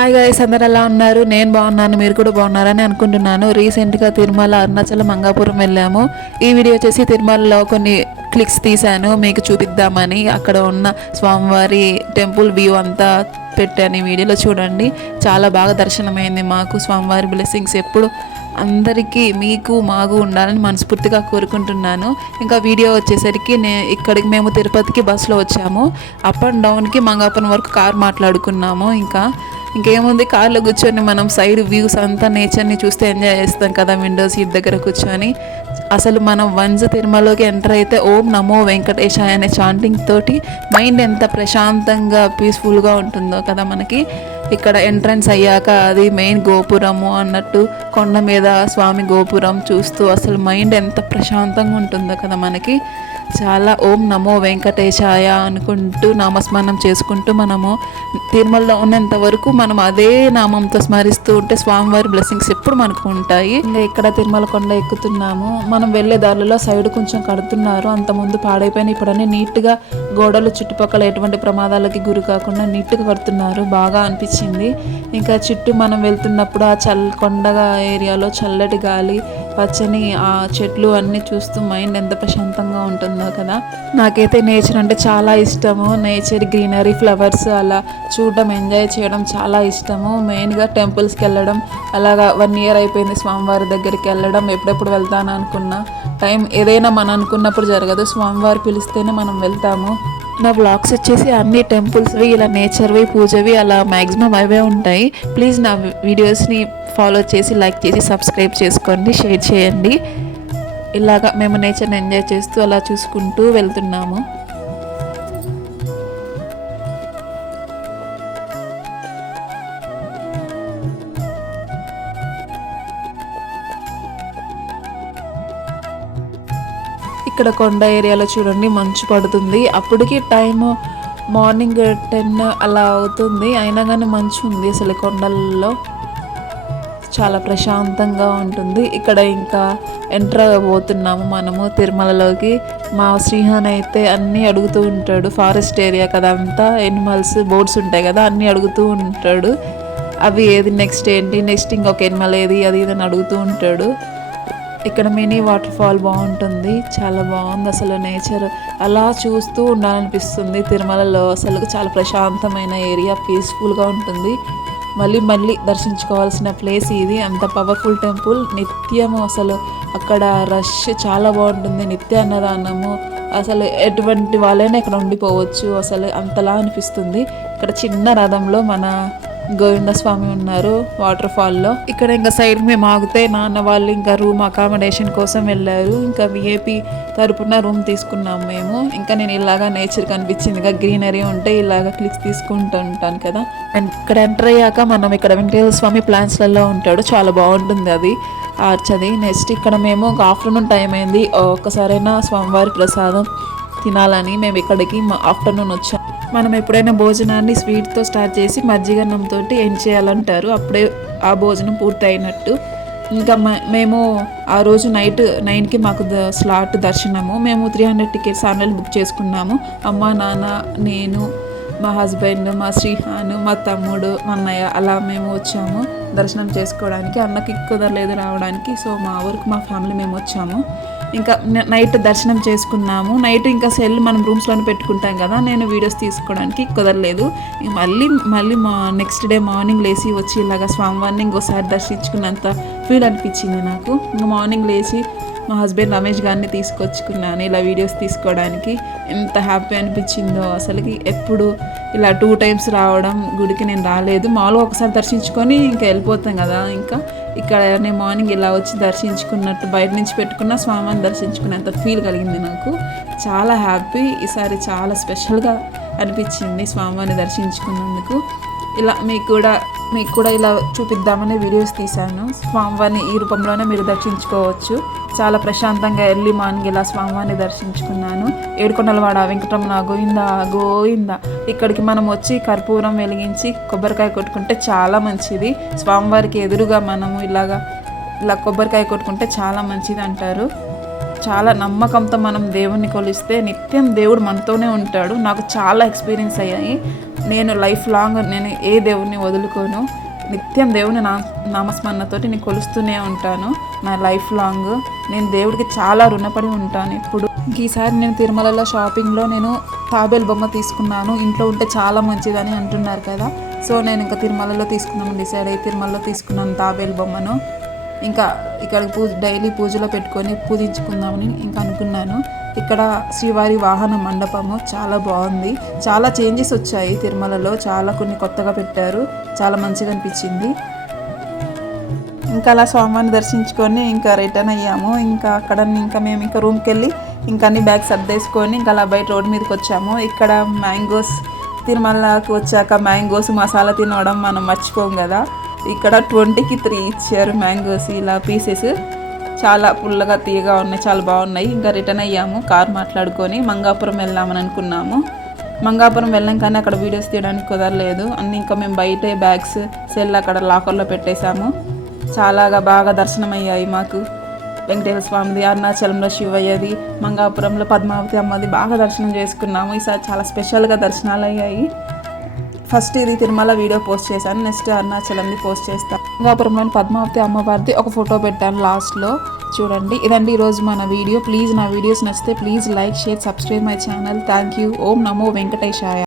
Hi guys అందరు ఎలా ఉన్నారు? నేను బాగున్నాను మీరు కూడా బాగున్నారని అనుకుంటున్నాను. రీసెంట్గా తిరుమల అరుణాచలం మంగాపురం వెళ్ళాము. ఈ వీడియో వచ్చేసి తిరుమలలో కొన్ని క్లిక్స్ తీశాను. మీకు చూపిద్దామని అక్కడ ఉన్న స్వామివారి టెంపుల్ వ్యూ అంతా పెట్టాను ఈ వీడియోలో చూడండి. చాలా బాగా దర్శనమైంది మాకు. స్వామివారి బ్లెస్సింగ్స్ ఎప్పుడు అందరికీ మీకు మాకు ఉండాలని మనస్ఫూర్తిగా కోరుకుంటున్నాను. ఇంకా వీడియో వచ్చేసరికి నే ఇక్కడికి మేము తిరుపతికి బస్సులో వచ్చాము. అప్ అండ్ డౌన్కి మంగాపురం వరకు కార్ మాట్లాడుకున్నాము. ఇంకా ఇంకేముంది? కార్లో కూర్చొని మనం సైడ్ వ్యూస్ అంతా నేచర్ని చూస్తే ఎంజాయ్ చేస్తాం కదా విండో సీట్ దగ్గర కూర్చొని. అసలు మనం వన్స్ తిరుమలలోకి ఎంటర్ అయితే ఓం నమో వెంకటేశాయ అనే చాంటింగ్ తోటి మైండ్ ఎంత ప్రశాంతంగా పీస్ఫుల్గా ఉంటుందో కదా మనకి. ఇక్కడ ఎంట్రన్స్ అయ్యాక అది మెయిన్ గోపురము అన్నట్టు కొండ మీద స్వామి గోపురం చూస్తూ అసలు మైండ్ ఎంత ప్రశాంతంగా ఉంటుందో కదా మనకి. చాలా ఓం నమో వెంకటేశాయ అనుకుంటూ నామస్మరణం చేసుకుంటూ మనము తిరుమలలో ఉన్నంత వరకు మనం అదే నామంతో స్మరిస్తూ ఉంటే స్వామివారి బ్లెస్సింగ్స్ ఎప్పుడు మనకు ఉంటాయి. ఇంకా ఇక్కడ తిరుమల కొండ ఎక్కుతున్నాము. మనం వెళ్ళే దారిలో సైడ్ కొంచెం కడుతున్నారు. అంతకుముందు పాడైపోయిన ఇప్పుడు అన్ని నీట్గా గోడలు చుట్టుపక్కల ఎటువంటి ప్రమాదాలకి గురి కాకుండా నీట్గా కడుతున్నారు. బాగా అనిపించింది. ఇంకా చుట్టూ మనం వెళ్తున్నప్పుడు ఆ చల్ కొండగా ఏరియాలో చల్లటి గాలి పచ్చని ఆ చెట్లు అన్నీ చూస్తూ మైండ్ ఎంత ప్రశాంతంగా ఉంటుందో కదా. నాకైతే నేచర్ అంటే చాలా ఇష్టము. నేచర్ గ్రీనరీ ఫ్లవర్స్ అలా చూడడం ఎంజాయ్ చేయడం చాలా ఇష్టము. మెయిన్గా టెంపుల్స్కి వెళ్ళడం అలాగా వన్ ఇయర్ అయిపోయింది స్వామివారి దగ్గరికి వెళ్ళడం ఎప్పుడెప్పుడు వెళ్తాను అనుకున్నా. టైం ఏదైనా మనం అనుకున్నప్పుడు జరగదు. స్వామివారు పిలిస్తేనే మనం వెళ్తాము. నా వ్లాగ్స్ వచ్చేసి అన్ని టెంపుల్స్వి ఇలా నేచర్వి పూజవి అలా మ్యాక్సిమం అవే ఉంటాయి. ప్లీజ్ నా వీడియోస్ని ఫాలో చేసి లైక్ చేసి సబ్స్క్రైబ్ చేసుకోండి షేర్ చేయండి. ఇలాగా మేము నేచర్ని ఎంజాయ్ చేస్తూ అలా చూసుకుంటూ వెళ్తున్నాము. ఇక్కడ కొండ ఏరియాలో చూడండి మంచు పడుతుంది. అప్పటికి టైము మార్నింగ్ టెన్ అలా అవుతుంది. అయినా కానీ మంచు ఉంది అసలు కొండల్లో. చాలా ప్రశాంతంగా ఉంటుంది. ఇక్కడ ఇంకా ఎంటర్ అవ్వబోతున్నాము మనము తిరుమలలోకి. మా శ్రీహాన్ అయితే అన్నీ అడుగుతూ ఉంటాడు. ఫారెస్ట్ ఏరియా కదా అంతా ఎనిమల్స్ బోర్డ్స్ ఉంటాయి కదా అన్నీ అడుగుతూ ఉంటాడు. అవి ఏది నెక్స్ట్ ఏంటి నెక్స్ట్ ఇంకొక ఎనిమల్ ఏది అది ఇది అని అడుగుతూ ఉంటాడు. ఇక్కడ మినీ వాటర్ ఫాల్ బాగుంటుంది. చాలా బాగుంది అసలు నేచర్. అలా చూస్తూ ఉండాలనిపిస్తుంది తిరుమలలో. అసలు చాలా ప్రశాంతమైన ఏరియా పీస్ఫుల్గా ఉంటుంది. మళ్ళీ మళ్ళీ దర్శించుకోవాల్సిన ప్లేస్ ఇది. అంత పవర్ఫుల్ టెంపుల్ నిత్యము అసలు అక్కడ రష్ చాలా బాగుంటుంది. నిత్య అన్నదానము. అసలు ఎటువంటి వాళ్ళైనా ఇక్కడ ఉండిపోవచ్చు. అసలు అంతలా అనిపిస్తుంది. ఇక్కడ చిన్న రథంలో మన గోవింద స్వామి ఉన్నారు వాటర్ ఫాల్లో. ఇక్కడ ఇంకా సైడ్ మేము ఆగితే నాన్న వాళ్ళు ఇంకా రూమ్ అకామిడేషన్ కోసం వెళ్ళారు. ఇంకా విఏపి తరపున రూమ్ తీసుకున్నాం మేము. ఇంకా నేను ఇలాగా నేచర్ కనిపించింది ఇంకా గ్రీనరీ ఉంటే ఇలాగా క్లిక్స్ తీసుకుంటూ ఉంటాను కదా. అండ్ ఇక్కడ ఎంటర్ అయ్యాక మనం ఇక్కడ వెంకటేశ్వర స్వామి ప్లాన్స్లలో ఉంటాడు. చాలా బాగుంటుంది అది ఆర్చ్ అది నెక్స్ట్ ఇక్కడ మేము ఒక ఆఫ్టర్నూన్ టైం అయింది. ఒక్కసారైనా స్వామివారి ప్రసాదం తినాలని మేము ఇక్కడికి ఆఫ్టర్నూన్ వచ్చాం. మనం ఎప్పుడైనా భోజనాన్ని స్వీట్తో స్టార్ట్ చేసి మజ్జిగన్నంతో ఎండ్ చేయాలంటారు? అప్పుడే ఆ భోజనం పూర్తయినట్టు. ఇంకా మ- మేము ఆ రోజు నైట్ నైన్కి మాకు ద స్లాట్ దర్శనము. మేము three hundred tickets online book చేసుకున్నాము. అమ్మ నాన్న నేను మా హస్బెండ్ మా శ్రీహాను మా తమ్ముడు మా అన్నయ్య అలా మేము వచ్చాము దర్శనం చేసుకోవడానికి. అన్నకి కుదరలేదు రావడానికి. సో మా ఊరికి మా ఫ్యామిలీ మేము వచ్చాము. ఇంకా నైట్ దర్శనం చేసుకున్నాము. నైట్ ఇంకా సెల్ మనం రూమ్స్లోనే పెట్టుకుంటాం కదా నేను వీడియోస్ తీసుకోవడానికి కుదరలేదు. మళ్ళీ మళ్ళీ మా నెక్స్ట్ డే మార్నింగ్ లేచి వచ్చి ఇలాగా స్వామివారిని ఇంకోసారి దర్శించుకున్నంత ఫీల్ అనిపించింది నాకు. ఇంకా మార్నింగ్ లేచి మా హస్బెండ్ రమేష్ గారిని తీసుకొచ్చుకున్నాను ఇలా వీడియోస్ తీసుకోవడానికి. ఎంత హ్యాపీ అనిపించిందో అసలుకి. ఎప్పుడు ఇలా టూ టైమ్స్ రావడం గుడికి నేను రాలేదు. మామూలుగా ఒకసారి దర్శించుకొని ఇంకా వెళ్ళిపోతాం కదా. ఇంకా ఇక్కడ నేను మార్నింగ్ ఇలా వచ్చి దర్శించుకున్నట్టు బయట నుంచి పెట్టుకున్న స్వామిని దర్శించుకున్నంత ఫీల్ కలిగింది నాకు. చాలా హ్యాపీ. ఈసారి చాలా స్పెషల్గా అనిపించింది స్వామిని దర్శించుకున్నందుకు. ఇలా మీకు కూడా మీకు కూడా ఇలా చూపిద్దామని వీడియోస్ తీశాను. స్వామివారిని ఈ రూపంలోనే మీరు దర్శించుకోవచ్చు. చాలా ప్రశాంతంగా ఎర్లీ మార్నింగ్ ఇలా స్వామివారిని దర్శించుకున్నాను. ఏడుకొండలవాడ వెంకటరమణ గోవింద గోవింద. ఇక్కడికి మనం వచ్చి కర్పూరం వెలిగించి కొబ్బరికాయ కొట్టుకుంటే చాలా మంచిది. స్వామివారికి ఎదురుగా మనము ఇలాగా ఇలా కొబ్బరికాయ కొట్టుకుంటే చాలా మంచిది అంటారు. చాలా నమ్మకంతో మనం దేవుణ్ణి కొలిస్తే నిత్యం దేవుడు మనతోనే ఉంటాడు. నాకు చాలా ఎక్స్పీరియన్స్ అయ్యాయి. నేను లైఫ్ లాంగ్ నేను ఏ దేవుణ్ణి వదులుకోను నిత్యం దేవుని నా నామస్మరణతోటి నేను కొలుస్తూనే ఉంటాను. నా లైఫ్ లాంగ్ నేను దేవుడికి చాలా రుణపడి ఉంటాను ఇప్పుడు. ఈసారి నేను తిరుమలలో షాపింగ్లో నేను తాబేలు బొమ్మ తీసుకున్నాను. ఇంట్లో ఉంటే చాలా మంచిదని అంటున్నారు కదా. సో నేను ఇంకా తిరుమలలో తీసుకున్నాను డిసైడ్ అయ్యి తిరుమలలో తీసుకున్నాను తాబేలు బొమ్మను. ఇంకా ఇక్కడ పూజ డైలీ పూజలో పెట్టుకొని పూజించుకుందామని ఇంకా అనుకున్నాను. ఇక్కడ శ్రీవారి వాహన మండపము చాలా బాగుంది. చాలా చేంజెస్ వచ్చాయి తిరుమలలో. చాలా కొన్ని కొత్తగా పెట్టారు. చాలా మంచిగా అనిపించింది. ఇంకా అలా స్వామివారిని దర్శించుకొని ఇంకా రిటర్న్ అయ్యాము. ఇంకా అక్కడ ఇంకా మేము ఇంకా రూమ్కి వెళ్ళి ఇంకా అన్ని బ్యాగ్స్ సర్దేసుకొని ఇంకా అలా బయట రోడ్డు మీదకి వచ్చాము. ఇక్కడ మ్యాంగోస్ తిరుమలకి వచ్చాక మ్యాంగోస్ మసాలా తినడం మనం మర్చిపోం కదా. ఇక్కడ ట్వంటీకి త్రీ ఇచ్చారు మ్యాంగోస్. ఇలా పీసెస్ చాలా పుల్లగా తీయగా ఉన్నాయి చాలా బాగున్నాయి. ఇంకా రిటర్న్ అయ్యాము కార్ మాట్లాడుకొని మంగాపురం వెళ్దామని అనుకున్నాము. మంగాపురం వెళ్ళాం కానీ అక్కడ వీడియోస్ తీయడానికి కుదరలేదు. అన్ని ఇంకా మేము బయటే బ్యాగ్స్ సెల్ అక్కడ లాకర్లో పెట్టేశాము. చాలాగా బాగా దర్శనం అయ్యాయి మాకు. వెంకటేశ్వర స్వామిది అరుణాచలంలో శివయ్యది మంగాపురంలో పద్మావతి అమ్మది బాగా దర్శనం చేసుకున్నాము. ఈసారి చాలా స్పెషల్గా దర్శనాలు అయ్యాయి. ఫస్ట్ ఇది తిరుమల వీడియో పోస్ట్ చేశాను నెక్స్ట్ అరుణాచలంది పోస్ట్ చేస్తాను గంగాపురంలోని పద్మావతి అమ్మవారిది ఒక ఫోటో పెట్టాను లాస్ట్లో. చూడండి ఇదండి ఈరోజు మన వీడియో. ప్లీజ్ నా వీడియోస్ నచ్చితే please like share subscribe my channel. Thank you. Om Namo Venkatesaya.